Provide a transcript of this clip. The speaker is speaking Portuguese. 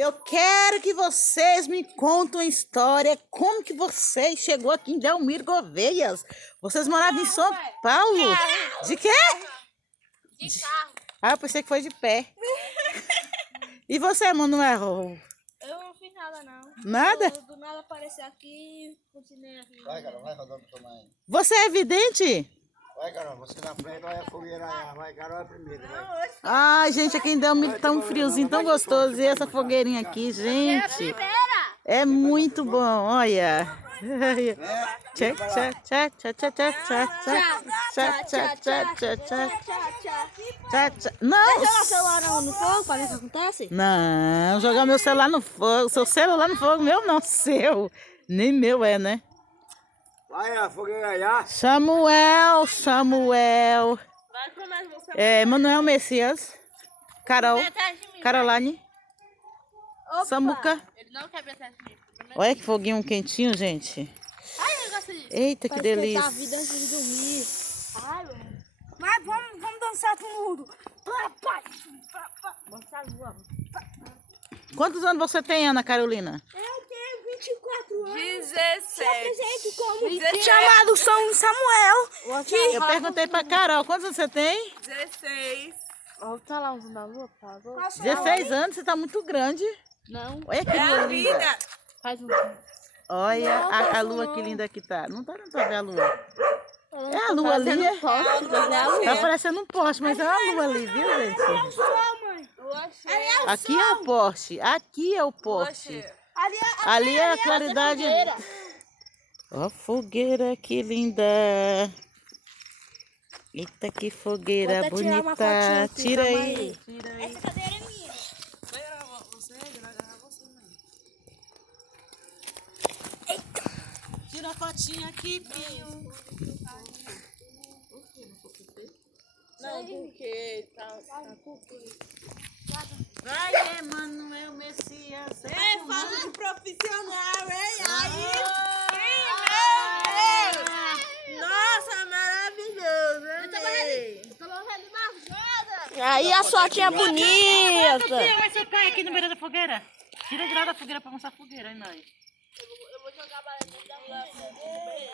Eu quero que vocês me contem uma história, como que vocês chegou aqui em Delmiro Gouveia. Vocês moravam em São Paulo? De quê? De carro. Ah, eu pensei que foi de pé. E você, Manuel? Eu não fiz nada, não. Nada? Do nada apareceu aqui, continuei aqui. Vai, Carol, vai rodando pro tamanho. Você é vidente? Vai, Carol, você na frente, olha a fogueira aí. Vai, Carol, é primeiro. Vai. Ai, gente, aqui em Delmiro tá um friozinho tão gostoso. E essa fogueirinha aqui, gente. É muito bom, olha. Tchá, tchá, tchá, tchá, tchá, tchá, tchá, tchá, tchá, tchá, tchá, tchá, tchá, tchá. Não! Jogar o celular no fogo para ver o que acontece? Não, jogar meu celular no fogo. Seu celular no fogo, meu não, seu. Nem meu é, né? Vai, a fogueira aí, ó. Samuel. Vai começar você. É, Manuel Messias. Carol. Caroline. Samuca. Ele não quer pensar de mim. Olha que foguinho quentinho, gente. Ai, eu gosto disso. Eita, que delícia. A vida antes de dormir. Ai, mano. Mas vamos dançar todo mundo. Dançar voando. Quantos anos você tem, Ana Carolina? Eu tenho 24 anos. 17. Como 17. chamado São Samuel. Eu perguntei pra Carol, quantos anos você tem? 16. Tá lá usando a lua, pagou? 16 anos, você tá muito grande. Não. Olha que É lua a linda. vida. Faz um. Olha a lua que linda que tá. Não tá dando pra ver a lua. É a lua ali, é? Tá parecendo um poste, mas é a lua ali, viu, gente? Eu achei. Aqui é o poste, aqui é o poste. Ali é a claridade. Ó a fogueira, que linda. Eita, que fogueira Vou até tirar uma fotinha bonita. aqui, Tira calma aí. aí. Essa cadeira é minha. Vai gravar você? Ele vai gravar você, mãe. Tira a fotinha aqui, Pinho. Não, porque tá Vai, Emanuel Messias. É, fala de profissional, hein? Aí. Meu Deus! Nossa, maravilhoso, amei. Aí a fotinha bonita. Mas você cai aqui no meio da fogueira. Tira de lá da fogueira pra mostrar a fogueira, aí nós. Eu vou jogar a barra da